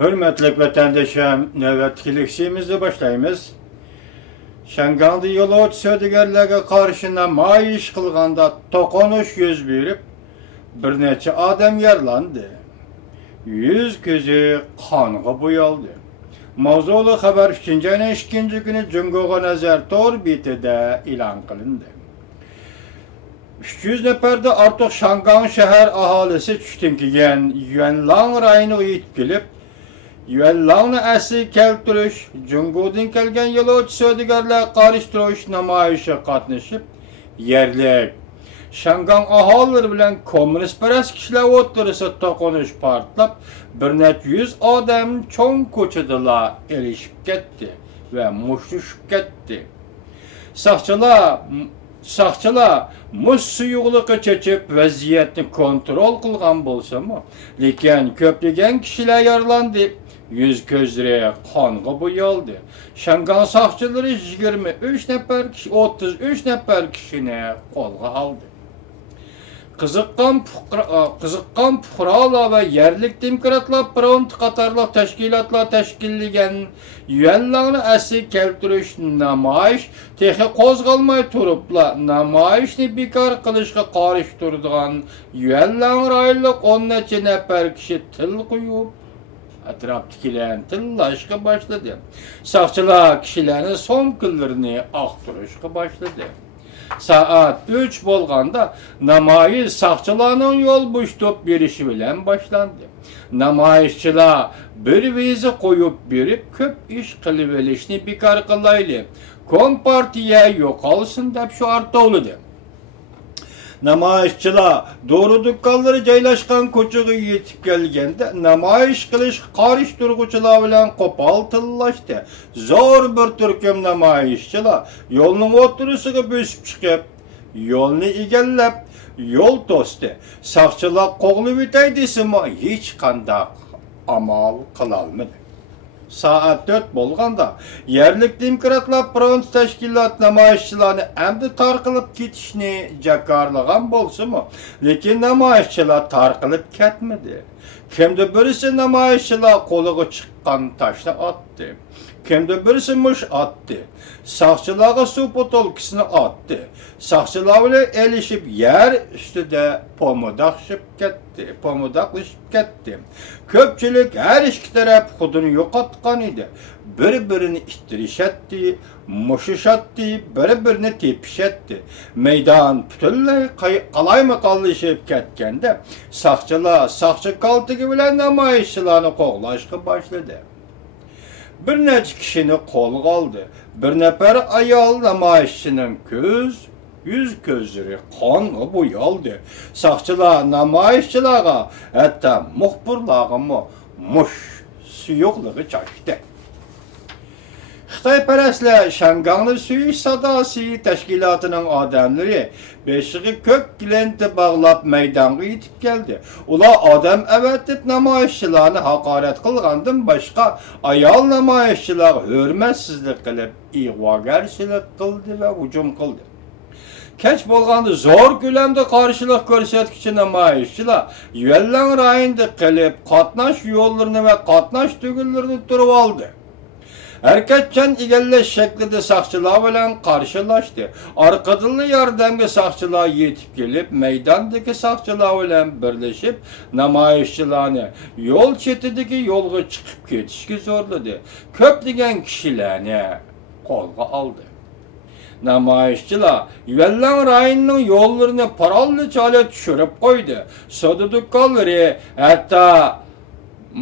Hürmetli vatandaşım, nöbetçilikçimizi başlayımız. Şanganda yolu södügerlerge karşına mayiş kılganda tokonuş yüz verip bir neçe adam yarlandı. Yüz gözü kanıga boyaldı. Mavzulu haber 2. günü Cungoga nazar tor bitide ilan kılındı. 300 neferde artık Şangan şehir ahalisi düştünkigen Yuanlang rayını yitip gelip Yuanlang'ni asli keltirish, Cungo'dan kelgan yo'lovchi savdogarlar qarshi namoyishga qatnashib, yerlik Şangan aholilari bilan kommunistparast kishilar o'rtasida to'qinish portlab, bir necha yuz odam cho'ng ko'chadalar erishib ketdi va mushtlashib ketdi. Saqchilar muz suyuqliqi chechib vaziyatni kontrol qilgan bo'lsa-mu, lekin ko'plagan kishilar yaralandi. Yüz gözleri kanga boyaldı. Şangan saqchilari 23 nefer kişi, 33 nefer kişini qo'lga aldı. Qiziqqan fuqarolar va yerlik demokratlar front qatorliq tashkilotlar tashkillagan Yuanlangni asli keltirish namoyish texi qo'zg'almay turibla namoyishni bekor qilishga qarshi turadigan Yuanlang rayonlik 10 necha nafar kishi til qo'yib atrofdagilarni tillashga boshladi. Saqchilar kishilarning somkillarini aqtirishga boshladi. Saat 3 bo'lganda namoyish saqchilarning yo'l bo'shtib berishi bilan boshlandi. Namoyishchilar bir viza qo'yib berib ko'p ish qilib olishni bekor qilayli. Kompartiya yo'qolsin deb shior tovladi. Namoyishchilar doğru dükkanları joylashgan ko'chaga yetib kelganda namoyish qilish qarshi turg'uvchilar bilan qo'pol tillashdi. Zo'r bir turkum namoyishchilar yo'lning o'rtasiga bosib chiqib, yo'lni egallab, yo'l to'sdi. Saqchilar qo'g'lib o'tay desimi hech qanday amal qila olmadi. Saat 4 bo'lganda yerlik demokratlar front tashkilot namoyishchilarni endi tarqalib ketishni jakarlagan bo'lsa-mu, lekin namoyishchilar tarqalib ketmadi. Kimdir birisi namoyishchilar qo'liga chiqqan toshni otdi. Kimdir birisi mush otdi. Saqchilarga suv botolkasini otdi. Saqchilar bilan elishib yer ustida pomodaqlashib ketdi. Ko'pchilik har ikki taraf xudini yo'qotgan edi. Bir-birini ittirishatdi, mushishatti, bir-birini tepishatdi. Maydon butunlay qalayma-qallashib ketganda saqchi kaltigi bilan namoyishchilarni qo'g'lashga boshladi. Bir necha kishini qo'lga oldi. Bir nafar ayol namoyishchining yüz gözleri qonga bo'yaldi. Saqchilar namoyishchilarga, hatto muxbirlarga mush suyuqligi chashdi. Xitoyparastlar Şanganni suyish sadosi tashkilotining odamlari beshig'i ko'k lenta bog'lab maydonga yetib keldi. Ular odam avatib namoyishchilarni haqorat qilgandan boshqa ayol namoyishchilar hurmatsizlik qilib, ig'vogarchilik qildi va hujum qildi. Kech bo'lganda zo'r ko'lamda qarshilik ko'rsatuvchi namoyishchilar Yuanlang rayonida qilib qatnash yo'llarini va qatnash tugullarini turib oldi. Harakatchan egallash shaklida saqchilar bilan qarshilashdi. Orqadan yordamga saqchilar yetib kelib, maydondagi saqchilar bilan birlashib, namoyishchilarni yo'l chetidagi yo'lga chiqib ketishga zo'rladi. Ko'plagan kishilarni qo'lga oldi. Namoyishchilar Yuanlang rayonining yo'llarini parollichalik tushirib qo'ydi. Savdo do'konlari, hatto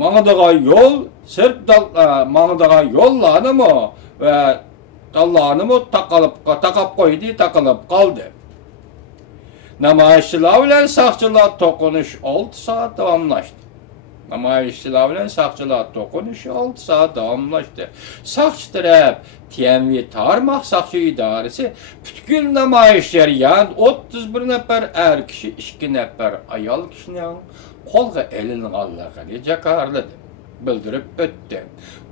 mangdigan yo'l, mangdigan yo'llarni va tallarni taqab qoldi. Namoyishchilar bilan saqchilar to'qinish 6 soat davomlashdi. Saqchi taraf TMV tarmoq saqchi idorasi butkul namoyish jarayonida 31 nafar er kishi, 2 nafar ayol kishining qo'lga ilinganligini jakarladi. Bildirib o'tdi.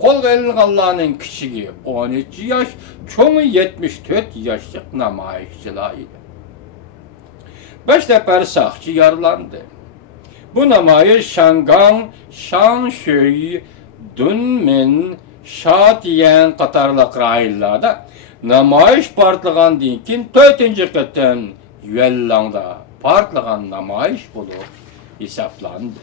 Qo'lga ilinganlarning kichigi 13 yosh, cho'ngi 74 yoshlik namoyishchilar edi. 5 nafar saqchi yaralandi. Bu namoyish Şangan, Shanshui Dunmin, Şatiyen qatarlıq rayonlarda namoyish portlagandan keyin 4-chi qatim Yuanlangda portlagan namoyish bo'lib hisoblandi.